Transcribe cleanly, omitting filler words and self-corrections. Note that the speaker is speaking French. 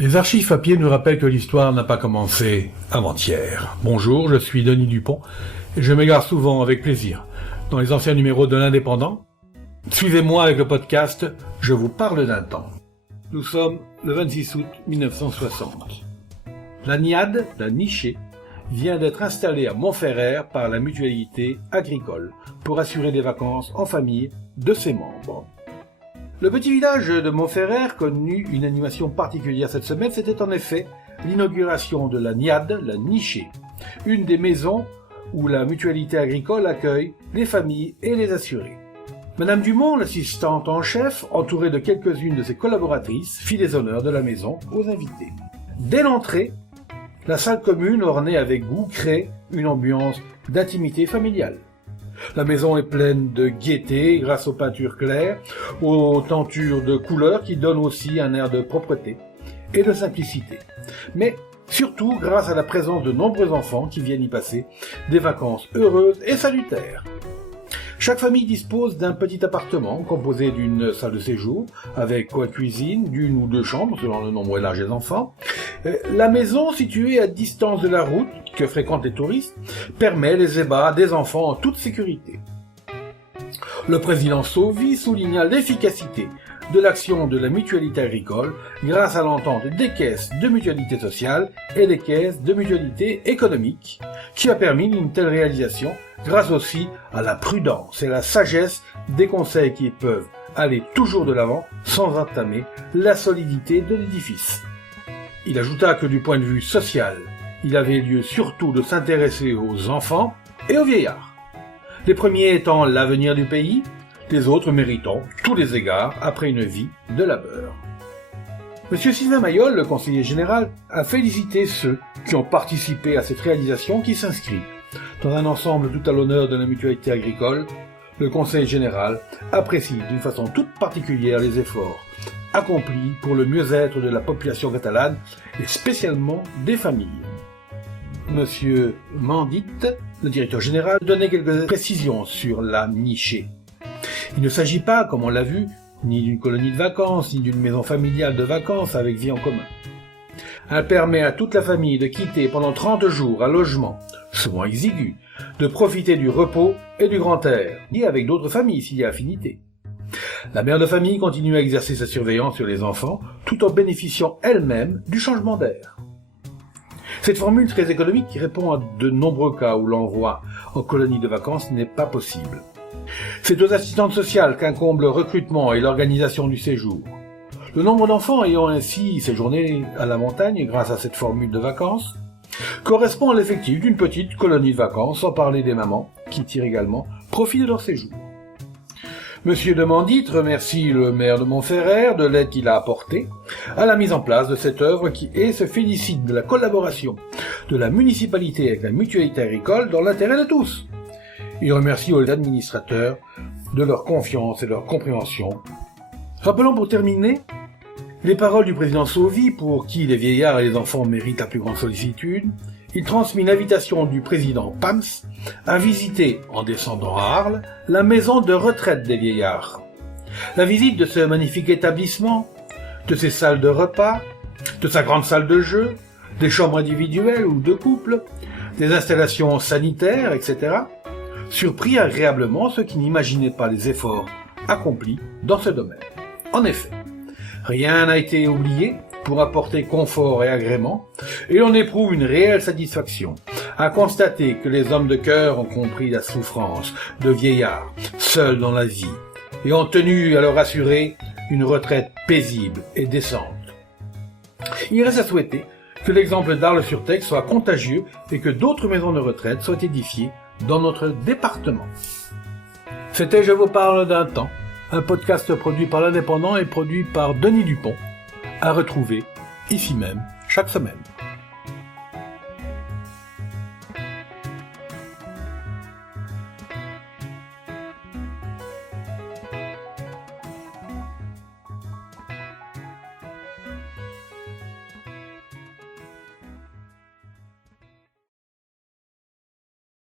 Les archives papier nous rappellent que l'histoire n'a pas commencé avant-hier. Bonjour, je suis Denis Dupont et je m'égare souvent avec plaisir dans les anciens numéros de l'Indépendant. Suivez-moi avec le podcast « Je vous parle d'un temps ». Nous sommes le 26 août 1960. La NIAD, la nichée, vient d'être installée à Montferrer par la Mutualité agricole pour assurer des vacances en famille de ses membres. Le petit village de Montferrer connut une animation particulière cette semaine, c'était en effet l'inauguration de la NIAD, la nichée, une des maisons où la Mutualité agricole accueille les familles et les assurés. Madame Dumont, l'assistante en chef, entourée de quelques-unes de ses collaboratrices, fit les honneurs de la maison aux invités. Dès l'entrée, la salle commune, ornée avec goût, crée une ambiance d'intimité familiale. La maison est pleine de gaieté grâce aux peintures claires, aux tentures de couleurs qui donnent aussi un air de propreté et de simplicité. Mais surtout grâce à la présence de nombreux enfants qui viennent y passer des vacances heureuses et salutaires. Chaque famille dispose d'un petit appartement composé d'une salle de séjour avec cuisine, d'une ou deux chambres selon le nombre et l'âge des enfants. La maison, située à distance de la route que fréquentent les touristes, permet les ébats des enfants en toute sécurité. Le président Sauvy souligna l'efficacité de l'action de la Mutualité agricole grâce à l'entente des caisses de mutualité sociale et des caisses de mutualité économique qui a permis une telle réalisation grâce aussi à la prudence et la sagesse des conseils qui peuvent aller toujours de l'avant sans entamer la solidité de l'édifice. Il ajouta que du point de vue social, il avait lieu surtout de s'intéresser aux enfants et aux vieillards. Les premiers étant l'avenir du pays, les autres méritant tous les égards après une vie de labeur. Monsieur Sylvain Mayol, le conseiller général, a félicité ceux qui ont participé à cette réalisation qui s'inscrit dans un ensemble tout à l'honneur de la Mutualité agricole. Le conseil général apprécie d'une façon toute particulière les efforts accomplis pour le mieux-être de la population catalane et spécialement des familles. Monsieur Mandit, le directeur général, donnait quelques précisions sur la nichée. Il ne s'agit pas, comme on l'a vu, ni d'une colonie de vacances, ni d'une maison familiale de vacances avec vie en commun. Elle permet à toute la famille de quitter pendant 30 jours un logement, souvent exigu, de profiter du repos et du grand air, et avec d'autres familles s'il y a affinité. La mère de famille continue à exercer sa surveillance sur les enfants, tout en bénéficiant elle-même du changement d'air. Cette formule très économique répond à de nombreux cas où l'envoi en colonie de vacances n'est pas possible. C'est aux assistantes sociales qu'incombe le recrutement et l'organisation du séjour. Le nombre d'enfants ayant ainsi séjourné à la montagne grâce à cette formule de vacances correspond à l'effectif d'une petite colonie de vacances, sans parler des mamans qui tirent également profit de leur séjour. Monsieur de Mandit remercie le maire de Montferrer de l'aide qu'il a apportée à la mise en place de cette œuvre et se félicite de la collaboration de la municipalité avec la Mutualité agricole dans l'intérêt de tous. Il remercie aux administrateurs de leur confiance et leur compréhension. Rappelons pour terminer les paroles du président Sauvy, pour qui les vieillards et les enfants méritent la plus grande sollicitude. Il transmit l'invitation du président Pams à visiter, en descendant à Arles, la maison de retraite des vieillards. La visite de ce magnifique établissement, de ses salles de repas, de sa grande salle de jeu, des chambres individuelles ou de couple, des installations sanitaires, etc., surprit agréablement ceux qui n'imaginaient pas les efforts accomplis dans ce domaine. En effet, rien n'a été oublié pour apporter confort et agrément, et l'on éprouve une réelle satisfaction à constater que les hommes de cœur ont compris la souffrance de vieillards, seuls dans la vie, et ont tenu à leur assurer une retraite paisible et décente. Il reste à souhaiter que l'exemple d'Arles-sur-Tech soit contagieux et que d'autres maisons de retraite soient édifiées dans notre département. C'était Je vous parle d'un temps, un podcast produit par l'Indépendant et produit par Denis Dupont, à retrouver ici même chaque semaine.